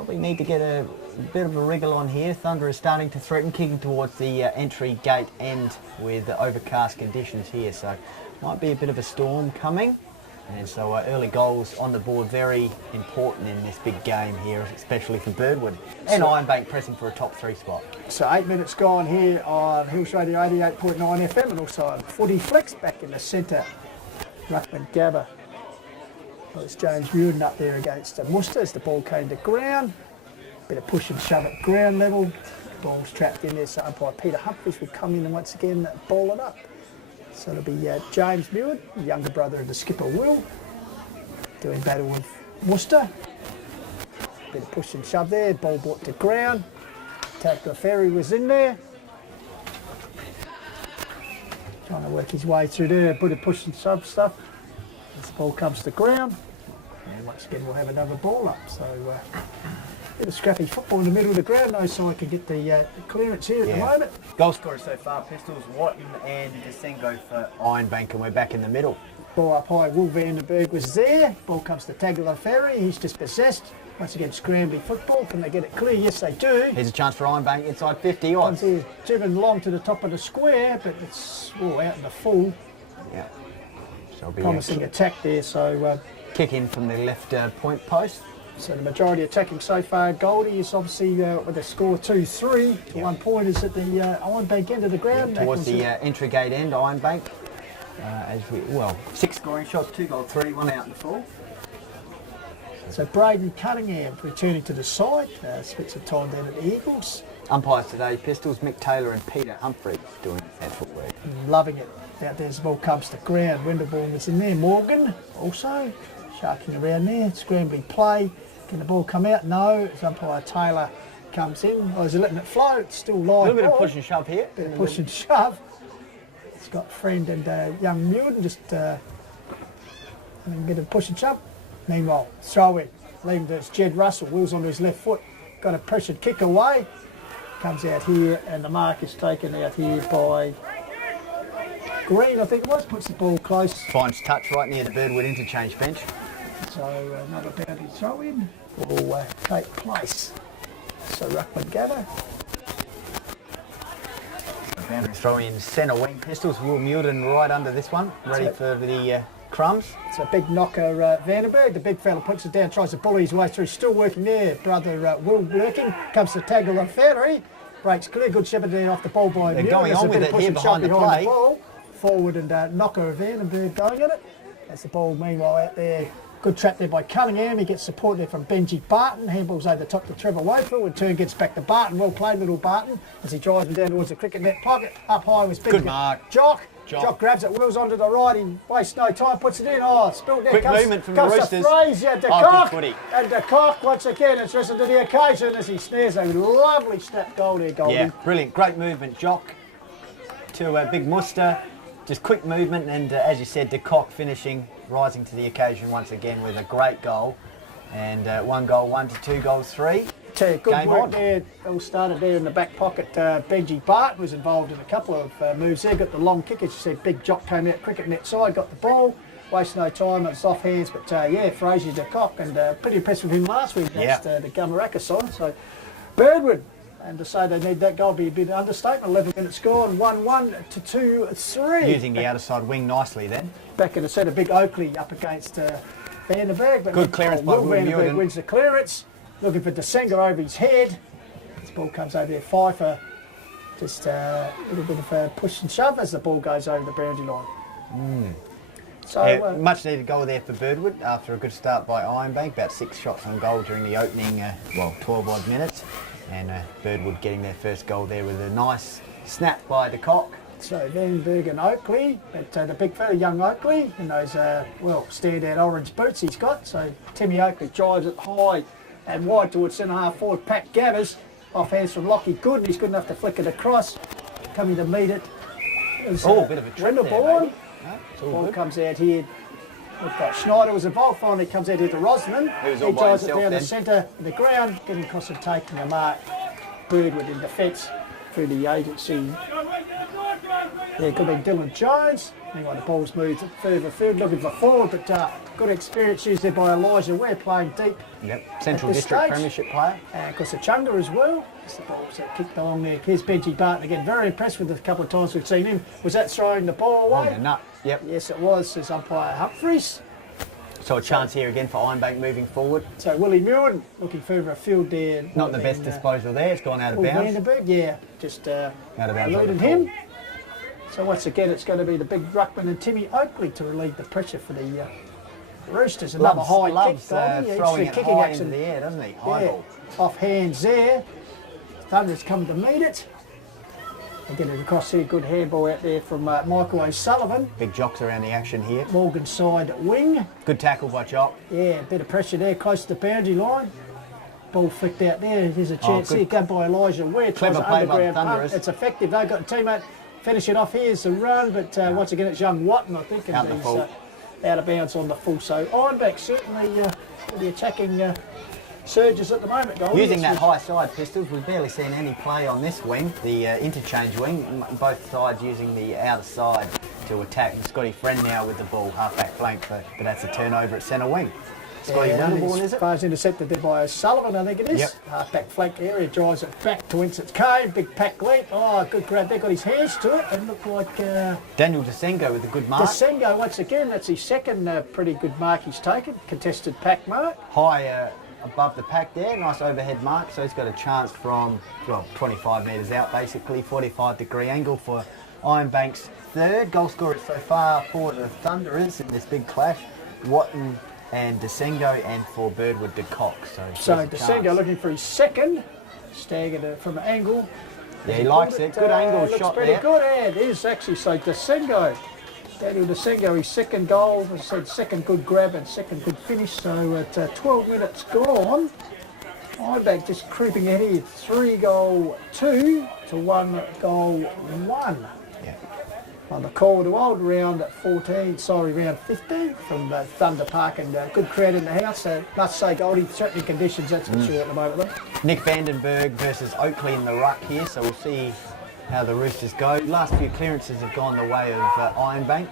Probably need to get a bit of a wriggle on here. Thunder is starting to threaten, kicking towards the entry gate end with overcast conditions here. So might be a bit of a storm coming. And so early goals on the board, very important in this big game here, especially for Birdwood. And Ironbank pressing for a top 3 spot. So 8 minutes gone here on Hills Radio 88.9 FM and also on Footy Flicks back in the centre. Ruckman Gabba. Well, it's James Ruden up there against Worcester as the ball came to ground. Bit of push and shove at ground level. Ball's trapped in there, so umpire Peter Humphries will come in and once again ball it up. So it'll be James Ruden, younger brother of the skipper Will, doing battle with Worcester. Bit of push and shove there, ball brought to ground. Tackler Ferry was in there. Trying to work his way through there, a bit of push and shove stuff. As the ball comes to ground, and once again we'll have another ball up. So bit of scrappy football in the middle of the ground. No side can get the clearance here at the moment. Goal scorers so far, Pistols, Watton and Desengo for Ironbank, and we're back in the middle. Ball up high, Will Vandenberg was there. Ball comes to Taggler Ferry, he's just possessed. Once again, scrambling football. Can they get it clear? Yes, they do. Here's a chance for Ironbank inside 50 odds. He's driven long to the top of the square, but it's out in the full. Yeah. So promising attack there, so kick in from the left point post. So the majority attacking so far. Goldie is obviously with a score 2-3 to 1 point is at the Ironbank end of the ground. Towards the entry gate end, Ironbank. 6 scoring shots, 2 goals, 3, 1 out in the full. So Braden Cunningham returning to the side, spent some time down at the Eagles. Umpires today, Pistols, Mick Taylor and Peter Humphries doing their footwork. Loving it. Out there as the ball comes to ground. Winterbourne is in there. Morgan also sharking around there. Scrambling play. Can the ball come out? No. As umpire Taylor comes in. Or is he letting it flow? It's still live. A little bit of push and shove here. Bit of push and shove. It's got Friend and young Mewden just a bit of push and shove. Meanwhile, throw in. Leaving to Jed Russell. Will's onto his left foot. Got a pressured kick away. Comes out here and the mark is taken out here by Green, I think it was, puts the ball close. Finds touch right near the Birdwood interchange bench. So another boundary throw in will take place. So Ruckman Gabba. Boundary throw in centre wing. Pistols, Will Mulden right under this one, ready for the crumbs. It's a big knocker, Vandenberg. The big fella puts it down, tries to bully his way through, still working there. Brother Will working, comes to tackle on Ferry. Breaks clear, good shepherd there off the ball by They're going on with it here behind the play. Forward and knocker of Vandenberg going at it. That's the ball meanwhile out there. Good trap there by Cunningham. He gets support there from Benji Barton. Handballs over the top to Trevor Wakefield. In turn gets back to Barton. Well played, little Barton. As he drives him down towards the cricket net pocket. Up high was big. Good mark. Jock grabs it. Wheels onto the right. He wastes no time. Puts it in. Oh, spilled there. Quick movement from the Roosters. Fraser, De Kock. And De Kock once again has risen to the occasion as he snares a lovely snap goal there, Goldie. Yeah, brilliant. Great movement, Jock. To Big Muster. Just quick movement and, as you said, De Kock finishing, rising to the occasion once again with a great goal. And 1 goal, 1 to 2 goals, 3. Tell you, good work there. It all started there in the back pocket. Benji Barton was involved in a couple of moves there. Got the long kick, as you said. Big Jock came out cricket net side, got the ball. Wasted no time, it's off hands. But Fraser De Kock, and pretty impressed with him last week against the Gumaraka side. So Birdwood. And to say they need that goal be a bit of understatement. 11 minutes gone, 1-1 to 2-3. Using the outer side wing nicely then. Back in the centre, big Oakley up against Vandenberg. But good clearance by Will Vandenberg wins the clearance. Looking for Desenga over his head. This ball comes over there. Pfeiffer just a little bit of a push and shove as the ball goes over the boundary line. So much needed goal there for Birdwood after a good start by Ironbank. About 6 shots on goal during the opening 12 odd minutes. And Birdwood getting their first goal there with a nice snap by De Kock. So Vandenberg and Oakley, but the big fella, young Oakley, in those standout orange boots he's got. So Timmy Oakley drives it high and wide towards centre half forward. Pat Gathers off hands from Lockie Good, and he's good enough to flick it across. Coming to meet it. A bit of a trip there, ball comes out here. We've got Schneider was involved. Finally comes out here to Rosman. He drives it down the centre of the ground, getting across and taking the mark. Birdwood in defence through the agency. There could be Dylan Jones. Meanwhile, the ball's moved further, looking for forward, but good experience used there by Elijah Ware, playing deep. Yep, Central this District stage. Premiership player. And of course, the Chunga as well. It's the balls that kicked along there. Here's Benji Barton again. Very impressed with the couple of times we've seen him. Was that throwing the ball On away? the nut, yep. Yes, it was, says umpire Humphreys. So a chance here again for Ironbank moving forward. So Willie Millen looking further afield there. Not the best disposal there, it's gone out of bounds. Vandenberg, yeah, just Out of bounds on eluded the him. So once again, it's going to be the big ruckman and Timmy Oakley to relieve the pressure for the Roosters. Another high Loves kick, Goldie. throwing it kicking high action. into the air, doesn't he? High Yeah, ball. off hands there. Thunder's come to meet it. They get it across here. Good handball out there from Michael O'Sullivan. Big jocks around the action here. Morgan side wing. Good tackle by Jock. Yeah, a bit of pressure there, close to the boundary line. Ball flicked out there. There's a chance good. here. Go by Elijah Ware. Clever Tries an play by the underground punt. Thunderers. It's effective. They've got a teammate. Finish it off. Here's the run, but once again, it's young Watton, I think, and Out the he's full. out of bounds on the full. So Ironbank certainly the attacking surges at the moment, Goldie. Using that It's- high side pistols, we've barely seen any play on this wing, the interchange wing, both sides using the outer side to attack. And Scotty Friend now with the ball, half-back flank, but that's a turnover at centre wing. Scotty Wonderborn, is it? Pass intercepted there by O'Sullivan, I think it is. Yep. Half-back flank area, drives it back to whence it's came. Big pack leap. Oh, good grab there. Got his hands to it and looked like Daniel Desengo with a good mark. Desengo once again. That's his second pretty good mark he's taken. Contested pack mark. High above the pack there, nice overhead mark, so he's got a chance from, well, 25 metres out basically, 45-degree angle for Ironbank's third. Goal scorer so far for the Thunderers in this big clash, Watton and Desengo, and for Birdwood de Kock. So there's a Desengo chance. looking for his second. Staggered from an angle. Yeah, he likes it. Good angle looks shot pretty there. good, and it is actually. So Desengo, Daniel Desengo, his second goal, as I said, second good grab and second good finish. So at 12 minutes gone, Ironbank just creeping ahead here, 3-2 to 1-1. Yeah. On the call to old round 14, sorry, round 15 from Thunder Park, and good crowd in the house. Must say, Goldie, threatening conditions, that's for sure at the moment. Though. Nick Vandenberg versus Oakley in the ruck here, so we'll see how the Roosters go. Last few clearances have gone the way of Ironbank.